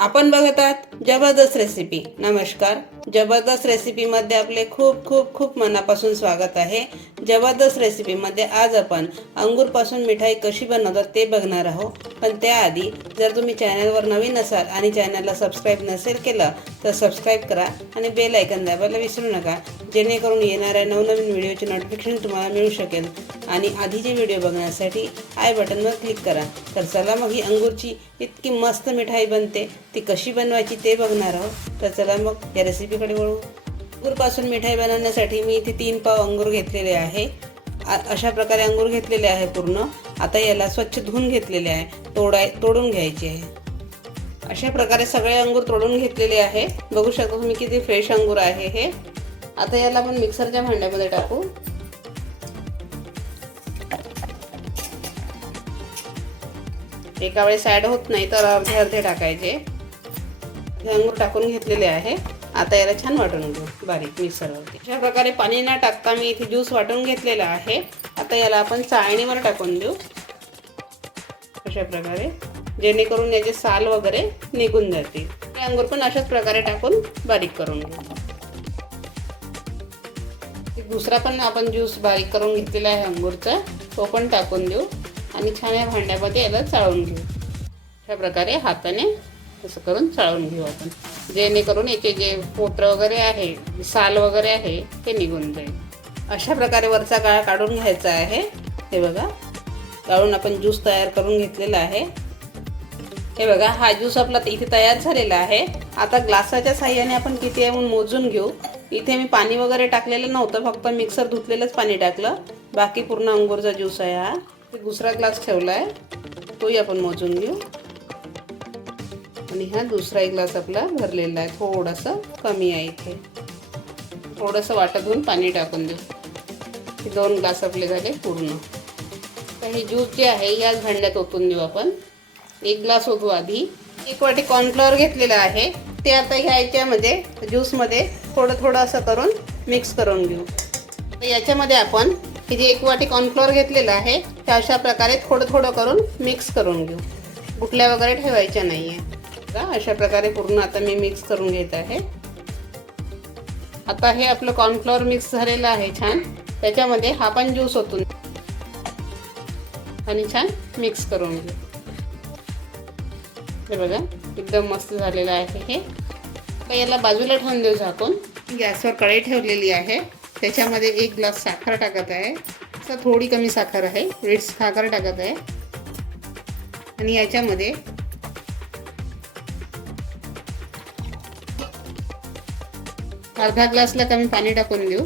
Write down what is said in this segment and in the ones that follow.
आपण बघत आहात जबरदस्त रेसिपी नमस्कार. जबरदस्त रेसिपीमध्ये आपले खूप खूप खूप मनापासून स्वागत आहे. जबरदस्त रेसिपीमध्ये आज आपण अंगूरपासून मिठाई कशी बनवतात ते बघणार आहोत. पण त्याआधी जर तुम्ही चॅनलवर नवीन असाल आणि चॅनलला सबस्क्राईब नसेल केलं तर सबस्क्राईब करा आणि बेल ऐकन दाबायला विसरू नका. जेणेकरून येणाऱ्या नवनवीन व्हिडिओचे नोटिफिकेशन तुम्हाला मिळू शकेल. आणि आधीचे व्हिडिओ बघण्यासाठी आय बटनवर क्लिक करा. तर चला मग ही अंगूरची इतकी मस्त मिठाई बनते. ती कशी बनवायची ते बघणार आहोत. तर चला मग या दुसरीकडे वळू. अंगूरपासून मिठाई बनवण्यासाठी मी इथे तीन पाव अंगूर घेतलेले आहे. आ- अशा प्रकारे अंगूर घेतलेले आहे पूर्ण. आता याला स्वच्छ धुवून घेतलेले आहे. तोडाय तोडून घ्यायचे आहे. अशा प्रकारे सगळे अंगूर तोडून घेतलेले आहे. बघू शकता तुम्ही किती फ्रेश अंगूर आहे हे. आता याला आपण मिक्सरच्या भांड्यामध्ये टाकू. एका वेळेस ॲड होत नाही तर अर्धे अर्धे टाकायचे. हे अंगूर टाकून घेतलेले आहे. आता याला छान वाटून घेऊ. बारीक मिक्सरवरती. अशा प्रकारे पाणी न टाकता मी इथे ज्यूस वाटून घेतलेला आहे. आता याला आपण चाळणीवर टाकून देऊ. अशा प्रकारे. जेणेकरून याचे साल वगैरे निघून जातील. हे अंगूर पण अशाच प्रकारे टाकून बारीक करून घेऊ. दुसरा पण आपण ज्यूस बारीक करून घेतलेला आहे अंगूरचा. तो पण टाकून देऊ. आणि छान या भांड्यामध्ये याला चाळून घेऊ. अशा प्रकारे हाताने असं करून चाळून घेऊ आपण. जेणेकरून याचे जे पोत्र वगैरे आहे साल वगैरे आहे ते निघून जाईल. अशा प्रकारे वरचा गाळ काढून घ्यायचा आहे. हे बघा काढून आपण ज्यूस तयार करून घेतलेला आहे. हे बघा हा ज्यूस आपला इथे तयार झालेला आहे. आता ग्लासाच्या साह्याने आपण किती आहे म्हणून मोजून घेऊ. इथे मी पाणी वगैरे टाकलेलं नव्हतं फक्त मिक्सर धुतलेलंच पाणी टाकलं. बाकी पूर्ण अंगूरचा ज्यूस आहे हा. दुसरा ग्लास ठेवला आहे तोही आपण मोजून घेऊ. आणि हा दुसरा एक ग्लास आपला भरलेला आहे. थोडंसं कमी आहे इथे. थोडंसं वाटत होऊन पाणी टाकून देऊ. हे दोन ग्लास आपले झाले पूर्ण. तर हे ज्यूस जे आहे याच भांड्यात ओतून देऊ आपण. एक ग्लास ओतू आधी. एक वाटी कॉर्नफ्लॉवर घेतलेलं आहे. ते आता ह्याच्यामध्ये ज्यूसमध्ये थोडं थोडं असं करून मिक्स करून घेऊ. तर याच्यामध्ये आपण हे जे एक वाटी कॉर्नफ्लॉवर घेतलेलं आहे ते अशा प्रकारे थोडं थोडं करून मिक्स करून घेऊ. गुटल्या वगैरे ठेवायच्या नाही आहे अशा प्रकारे पूर्ण आता मी मिक्स करून घेत आहे. आता हे आपलं कॉर्नफ्लॉवर मिक्स झालेलं आहे छान. त्याच्यामध्ये हा पण ज्यूस ओतून आणि छान मिक्स करून घेऊ. हे बघा एकदम मस्त झालेलं आहे हे. याला बाजूला ठेवून देऊ झाकून. गॅसवर कढई ठेवलेली आहे. त्याच्यामध्ये एक ग्लास साखर टाकत आहे. तर थोडी कमी साखर आहे. वीट साखर टाकत आहे. आणि याच्यामध्ये अर्धा ग्लासला कमी पाणी टाकून देऊ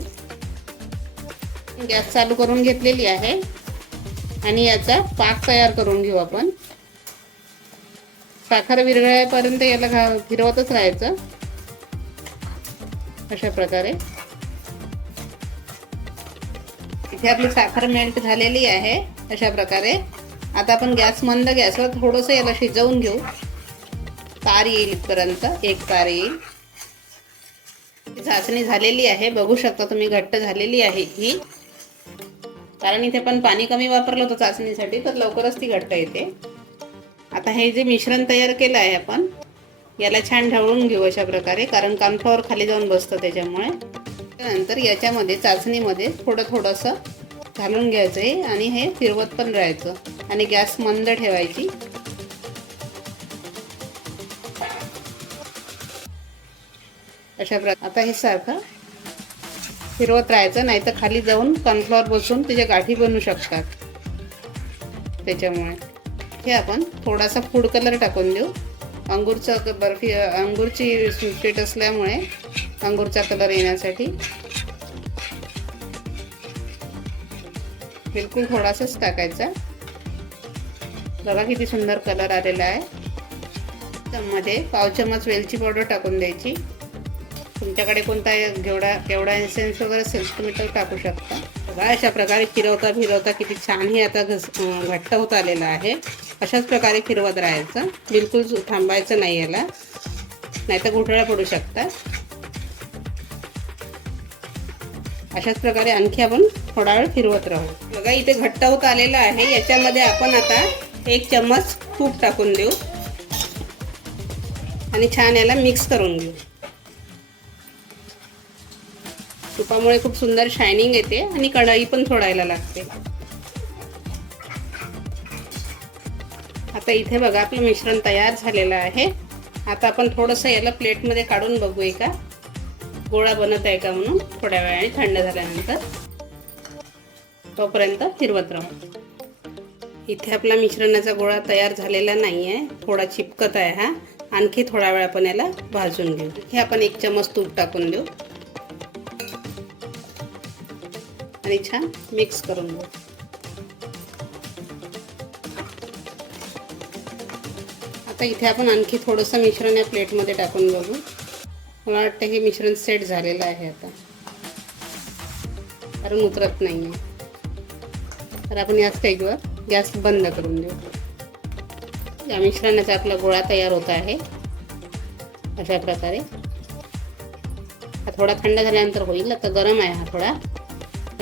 गॅस चालू करून घेतलेली आहे. आणि याचा पाक तयार करून घेऊ आपण. साखर विरघळेपर्यंत याला घा फिरवतच राहायचं. अशा प्रकारे. इथे आपली साखर मेल्ट झालेली आहे. अशा प्रकारे. आता आपण गॅस मंद गॅसवर थोडंसं याला शिजवून घेऊ. तार येईल इथपर्यंत. एक तार येईल. चाचणी झालेली आहे. बघू शकता तुम्ही घट्ट झालेली आहे ही. कारण इथे पण पाणी कमी वापरलं होतं चाचणीसाठी तर लवकरच ती घट्ट येते. आता हे जे मिश्रण तयार केलं आहे आपण याला छान ढवळून घेऊ अशा प्रकारे कारण कॉर्नफ्लॉवर खाली जाऊन बसतं त्याच्यामुळे. त्यानंतर याच्यामध्ये चाचणीमध्ये थोडं थोडंसं घालून घ्यायचं आहे आणि हे फिरवत पण राहायचं. आणि गॅस मंद ठेवायची. अशा प्रकारे आता हे सारखं फिरवत राहायचं नाही तर खाली जाऊन कॉर्नफ्लॉवर बसून त्याच्या गाठी बनू शकतात. त्याच्यामुळे हे आपण थोडासा फूड कलर टाकून देऊ. अंगूरचं बर्फी अंगूरची स्वीट असल्यामुळे अंगूरचा कलर येण्यासाठी बिलकुल थोडासाच टाकायचा. बघा किती सुंदर कलर आलेला आहे. मध्ये पाव चमच वेलची पावडर टाकून द्यायची. तुमच्याकडे कोणता घेवडा केवढा एसेन्स वगैरे असेल तुम्ही तो टाकू शकता. बघा अशा प्रकारे फिरवता फिरवता किती छान हे आता घस घट्ट होत आलेलं आहे. अशाच प्रकारे फिरवत राहायचं. बिलकुल थांबायचं नाही याला. नाही तर पडू शकतात. अशाच प्रकारे आणखी आपण थोडा वेळ फिरवत राहू. बघा इथे घट्ट होत आलेलं आहे. याच्यामध्ये आपण आता एक चम्मच तूप टाकून देऊ. आणि छान याला मिक्स करून घेऊ. तुपामुळे खूप सुंदर शायनिंग येते आणि कढई पण सोडायला लागते. आता इथे बघा आपलं मिश्रण तयार झालेलं आहे. आता आपण थोडंसं याला प्लेटमध्ये काढून बघू का गोळा बनत आहे का म्हणून थोड्या वेळाने थंड झाल्यानंतर. तोपर्यंत फिरवत राहू. इथे आपला मिश्रणाचा गोळा तयार झालेला नाही आहे थोडा चिपकत आहे हा. आणखी थोडा वेळ आपण याला भाजून घेऊ. हे आपण एक चमच तूप टाकून देऊ. आणि छान मिक्स करून घेऊ. आता इथे आपण आणखी थोडंसं मिश्रण या प्लेटमध्ये टाकून बघू. मला वाटतं हे मिश्रण सेट झालेलं आहे आता. कारण उतरत नाही आहे तर आपण या स्टेजवर गॅस बंद करून देऊ. या मिश्रणाचा आपला गोळा तयार होत आहे. अशा प्रकारे. हा थोडा थंड झाल्यानंतर होईल आता गरम आहे हा थोडा.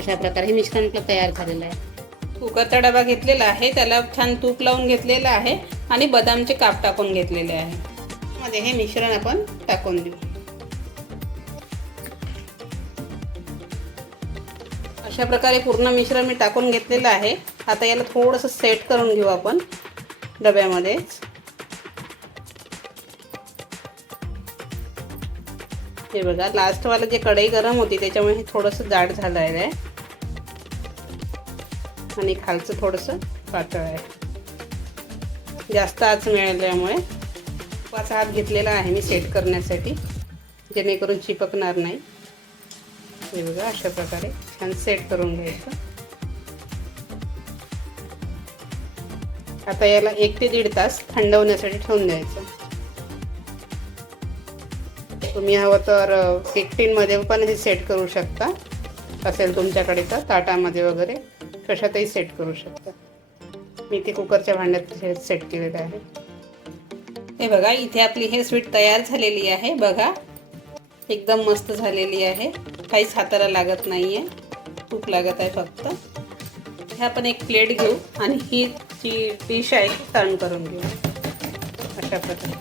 अशा प्रकारे हे मिश्रण आपलं तयार झालेलं आहे. कुकरचा डबा घेतलेला आहे त्याला छान तूप लावून घेतलेलं आहे आणि बदामचे काप टाकून घेतलेले आहे. मध्ये हे मिश्रण आपण टाकून देऊ. अशा प्रकारे पूर्ण मिश्रण मी टाकून घेतलेलं आहे. आता याला थोडंसं सेट करून घेऊ आपण डब्यामध्येच. हे बघा लास्टवाला जे कढई गरम होती त्याच्यामुळे हे थोडंसं जाड झालं आहे. आणि खालचं थोडंसं पातळ आहे. जास्त आच मिळाल्यामुळे पाच हात घेतलेला आहे मी सेट करण्यासाठी जेणेकरून चिपकणार नाही. हे बघा अशा प्रकारे छान सेट करून घ्यायचं. आता याला एक ते दीड तास थंड होण्यासाठी ठेवून द्यायचं. तुम्ही हवं तर केक टीनमध्ये पण हे सेट करू शकता. असेल तुमच्याकडे तर ताटामध्ये वगैरे. कशातही सेट करू शकता. मी ते कुकरच्या भांड्यात हे सेट केलेलं आहे. हे बघा इथे आपली हे स्वीट तयार झालेली आहे. बघा एकदम मस्त झालेली आहे. काहीच हाताला लागत नाही आहे तूप लागत आहे फक्त. हे आपण एक प्लेट घेऊ आणि ही जी डिश आहे ती टर्न करून घेऊ. अशा प्रकारे.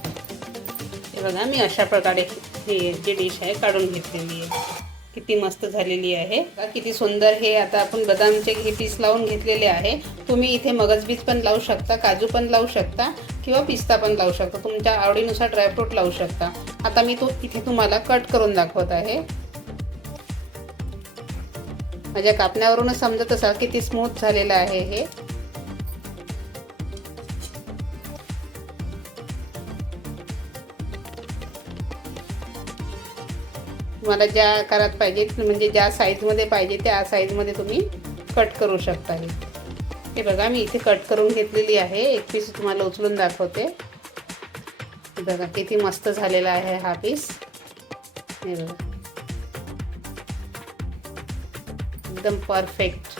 हे बघा मी अशा प्रकारे ही जी डिश आहे काढून घेतलेली आहे. किती मस्त झालेली आहे. किती सुंदर हे आता आपण बदामचे हे पीस लावून घेतलेले आहे. तुम्ही इथे मगजबीज पण लावू शकता काजू पण लावू शकता किंवा पिस्ता पण लावू शकता. तुमच्या आवडीनुसार ड्रायफ्रूट लावू शकता. आता मी तो इथे तुम्हाला कट करून दाखवत आहे. माझ्या कापण्यावरूनच समजत असाल किती स्मूथ झालेलं आहे हे. तुम्हाला ज्या आकारात पाहिजे म्हणजे ज्या साईजमध्ये पाहिजे त्या साईजमध्ये तुम्ही कट करू शकता हे. बघा मी इथे कट करून घेतलेली आहे. एक पीस तुम्हाला उचलून दाखवते. बघा किती मस्त झालेला आहे हा पीस हे बघा. एकदम परफेक्ट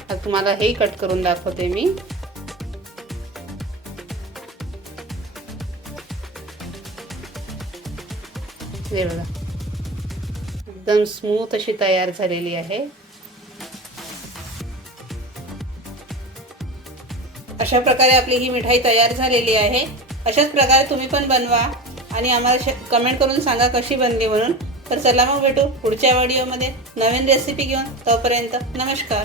आता तुम्हाला हेही कट करून दाखवते मी. हे बघा. एकदम स्मूथ अशी तयार झालेली आहे. अशा प्रकारे आपली ही मिठाई तयार झालेली आहे. अशाच प्रकारे तुम्ही पण बनवा आणि आम्हाला कमेंट करून सांगा कशी बनली म्हणून. तर चला मग भेटू पुढच्या व्हिडिओमध्ये नवीन रेसिपी घेऊन. तोपर्यंत नमस्कार.